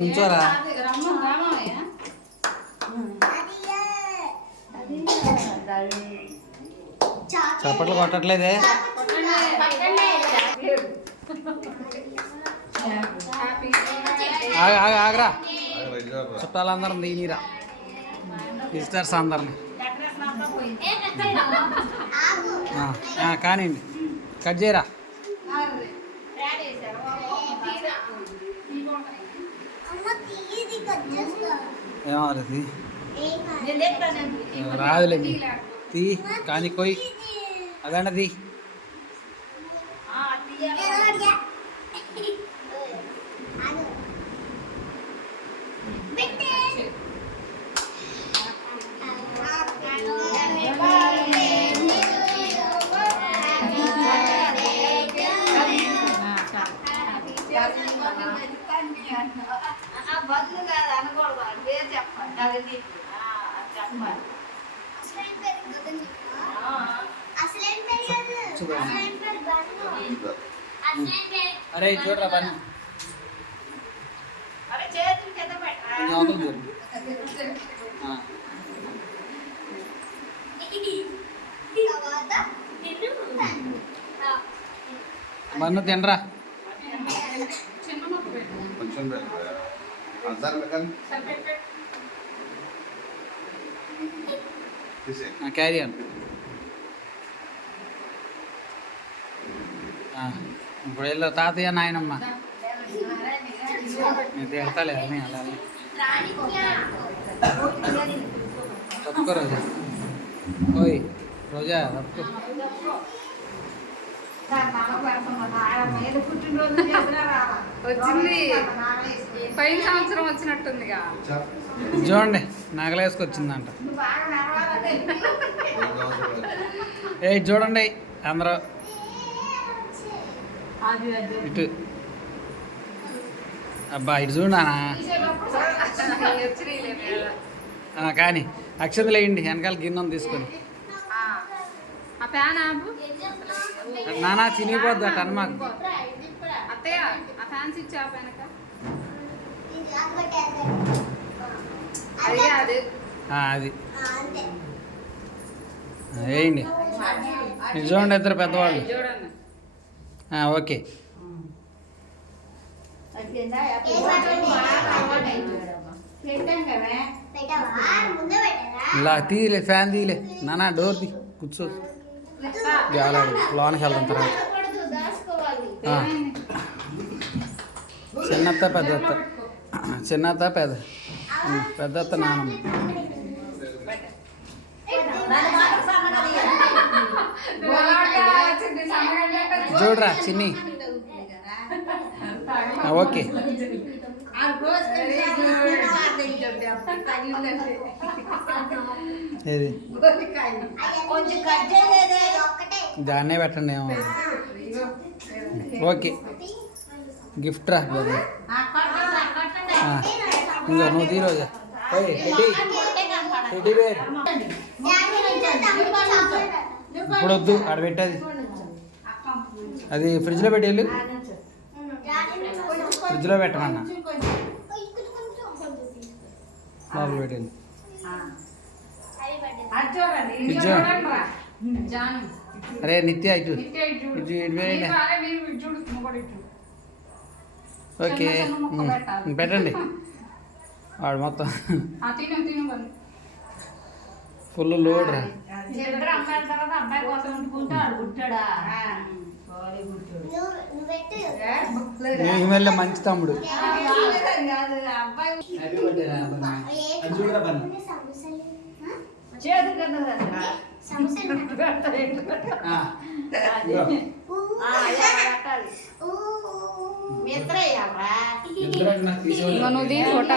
ఉంచోరా చప్పట్లు కొట్టట్లేదే ఆగరా చుట్టాలందరం దీనిరా విజిటర్స్ అందరిని కానివ్వండి కట్ చేయరా ఏమవుతుంది రాదులే తీ కానీ పోయి అదండి అరే చూడరా పని బన్ను తినరా క్యారీ అన్ ఇప్పుడు వెళ్ళు తాతయ్య నాయనమ్మ నేను తిడతాలే అని అలా తప్పుకో రోజా ఓయ్ రోజా తప్పుకో వచ్చింది పైన సంవత్సరం వచ్చినట్టుందిగా చూడండి నగలేసుకొచ్చిందంట ఏ చూడండి అందరూ ఇటు అబ్బా ఇటు చూడనా కానీ అక్షతలు వేయండి వెనకాల గిన్నెను తీసుకొని నానా చినిగిపోద్ది అట అన్నమాకు అత్తయ్య ఆ ఫ్యాన్స్ ఇచ్చా వెనక అది వేయండి ఇది చూడండి ఇద్దరు పెద్దవాళ్ళు ఓకే ఇలా తీయలే ఫ్యాన్ తీయలే నానా డోర్ తీ కూర్చో గాలాడు లోనికి వెళ్దాం తర్వాత చిన్నత్త పెద్దత్త చిన్నత్త పెద్దత్త నానమ్మ చూడరా చిన్ని ఓకే ఏది దాన్నే పెట్టండి ఏమో ఓకే గిఫ్ట్ రా ఇంకా నువ్వు తీరోజా టెడ్డీ బేర్ ఇప్పుడు వద్దు ఆడ పెట్టేది అది ఫ్రిడ్జ్లో పెట్టేళ్ళు ఫ్రిడ్జ్లో పెట్టమన్నా లోపల పెట్టేళ్ళు అరే నిత్య ఇటు ఇటు ఇటు ఓకే పెట్టండి వాడు మొత్తం ఫుల్ లోడ్ రా నీకు మళ్ళీ మంచి తమ్ముడు మనది ఫోటో